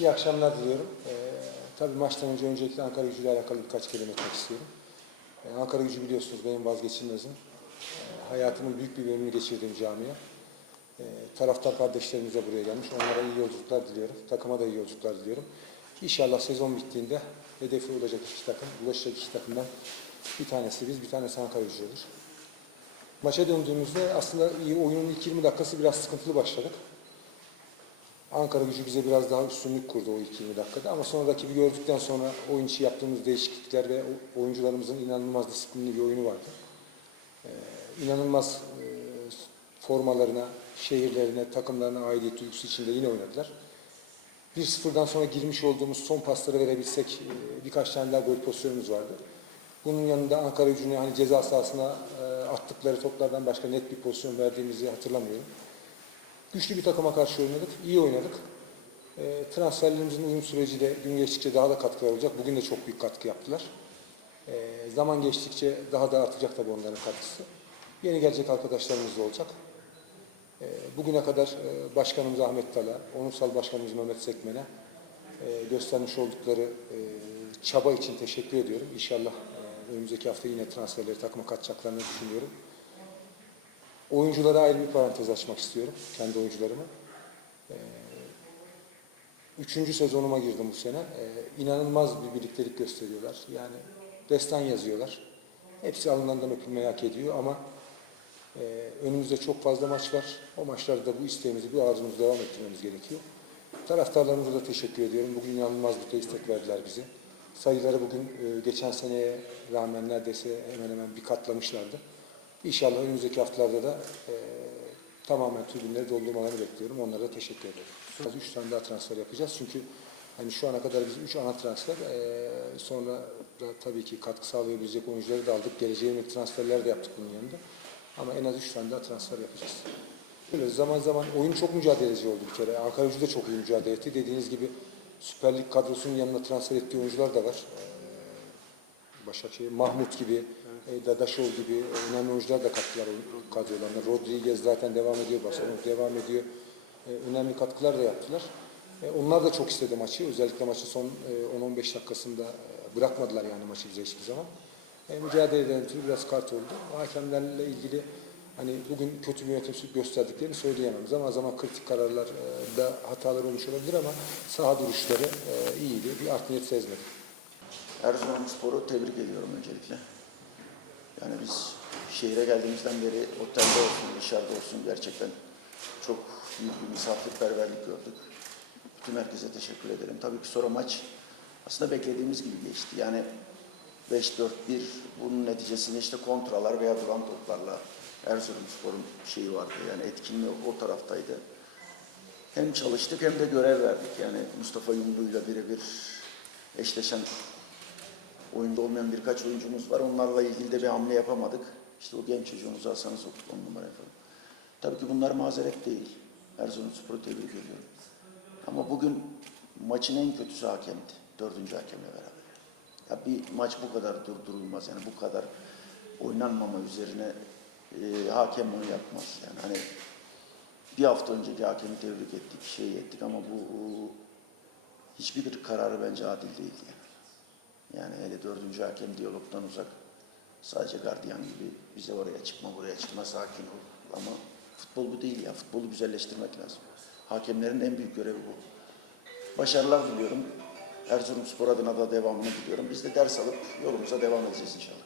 İyi akşamlar diliyorum. Ee, tabii maçtan önce öncelikle Ankara Gücü ile alakalı birkaç kelime etmek istiyorum. Ee, Ankara Gücü biliyorsunuz benim vazgeçilmezim. Ee, hayatımın büyük bir bölümünü geçirdiğim camia. Ee, taraftar kardeşlerimiz de buraya gelmiş. Onlara iyi yolculuklar diliyorum. Takıma da iyi yolculuklar diliyorum. İnşallah sezon bittiğinde hedefi olacak iki takım, ulaşacak iki takımdan bir tanesi biz, bir tanesi Ankara Gücü olur. Maça döndüğümüzde aslında iyi oyunun ilk 20 dakikası biraz sıkıntılı başladık. Ankara gücü bize biraz daha üstünlük kurdu o ilk 20 dakikada ama sonra rakibi gördükten sonra oyun içi yaptığımız değişiklikler ve oyuncularımızın inanılmaz disiplinli bir oyunu vardı. Ee, inanılmaz e, formalarına, şehirlerine, takımlarına aidiyet duygusu içinde yine oynadılar. 1-0'dan sonra girmiş olduğumuz son pasları verebilsek e, birkaç tane daha gol pozisyonumuz vardı. Bunun yanında Ankara gücüne hani ceza sahasına e, attıkları toplardan başka net bir pozisyon verdiğimizi hatırlamıyorum. Güçlü bir takıma karşı oynadık, iyi oynadık. E, transferlerimizin uyum süreci de gün geçtikçe daha da katkılar olacak. Bugün de çok büyük katkı yaptılar. E, zaman geçtikçe daha da artacak tabii onların katkısı. Yeni gelecek arkadaşlarımız da olacak. E, bugüne kadar e, Başkanımız Ahmet Tala, Onursal Başkanımız Mehmet Sekmen'e e, göstermiş oldukları e, çaba için teşekkür ediyorum. İnşallah e, önümüzdeki hafta yine transferleri takıma katacaklarını düşünüyorum. Oyunculara ayrı bir parantez açmak istiyorum. Kendi oyuncularımı. Ee, Üçüncü sezonuma girdim bu sene. Ee, inanılmaz bir birliktelik gösteriyorlar. Yani destan yazıyorlar. Hepsi alnından öpülmeyi hak ediyor ama e, önümüzde çok fazla maç var. O maçlarda bu isteğimizi, bu arzumuzu devam ettirmemiz gerekiyor. Taraftarlarımıza da teşekkür ediyorum. Bugün inanılmaz bir destek verdiler bize. Sayıları bugün e, geçen seneye rağmen neredeyse hemen hemen bir katlamışlardı. İnşallah önümüzdeki haftalarda da e, tamamen tribünleri doldurmalarını bekliyorum. Onlara da teşekkür ederim. Üç tane daha transfer yapacağız. Çünkü hani şu ana kadar biz üç ana transfer, e, sonra da tabii ki katkı sağlayabilecek oyuncuları da aldık. Geleceğe yönelik transferler de yaptık bunun yanında. Ama en az üç tane daha transfer yapacağız. Böyle zaman zaman oyun çok mücadeleci oldu bir kere. Ankara Gücü de çok iyi mücadele etti. Dediğiniz gibi Süper Lig kadrosunun yanına transfer ettiği oyuncular da var. Başakşehir, Mahmut gibi, e, Dadaşov gibi önemli oyuncular da kattılar kadrolarına. Rodriguez zaten devam ediyor, Barcelona devam ediyor. E, önemli katkılar da yaptılar. E, onlar da çok istedi maçı. Özellikle maçın son e, 10-15 dakikasında e, bırakmadılar yani maçı bize hiçbir zaman. E, mücadele eden türü biraz kart oldu. Hakemlerle ilgili hani bugün kötü bir yönetim gösterdiklerini söyleyemem. Zaman zaman kritik kararlar e, hatalar olmuş olabilir ama saha duruşları e, iyiydi. Bir art niyet sezmedim. Erzurumspor'u tebrik ediyorum öncelikle. Yani biz şehire geldiğimizden beri otelde olsun, dışarıda olsun gerçekten çok büyük bir misafirperverlik gördük. Bütün herkese teşekkür ederim. Tabii ki sonra maç aslında beklediğimiz gibi geçti. Yani 5-4-1 bunun neticesinde işte kontralar veya duran toplarla Erzurumspor'un şeyi vardı. Yani etkinliği o taraftaydı. Hem çalıştık hem de görev verdik. Yani Mustafa Yumlu'yla birebir eşleşen oyunda olmayan birkaç oyuncumuz var. Onlarla ilgili de bir hamle yapamadık. İşte o genç çocuğumuzu Hasan'ı soktuk on numara falan. Tabii ki bunlar mazeret değil. Erzurumspor'u tebrik ediyorum. Ama bugün maçın en kötüsü hakemdi. Dördüncü hakemle beraber. Ya bir maç bu kadar durdurulmaz. Yani bu kadar oynanmama üzerine e, hakem bunu yapmaz. Yani hani bir hafta önceki hakemi tebrik ettik, şey ettik ama bu bu hiçbir kararı bence adil değildi. Yani. Yani hele dördüncü hakem diyalogdan uzak. Sadece gardiyan gibi bize oraya çıkma buraya çıkma sakin ol. Ama futbol bu değil ya. Futbolu güzelleştirmek lazım. Hakemlerin en büyük görevi bu. Başarılar diliyorum. Erzurumspor adına da devamını diliyorum. Biz de ders alıp yolumuza devam edeceğiz inşallah.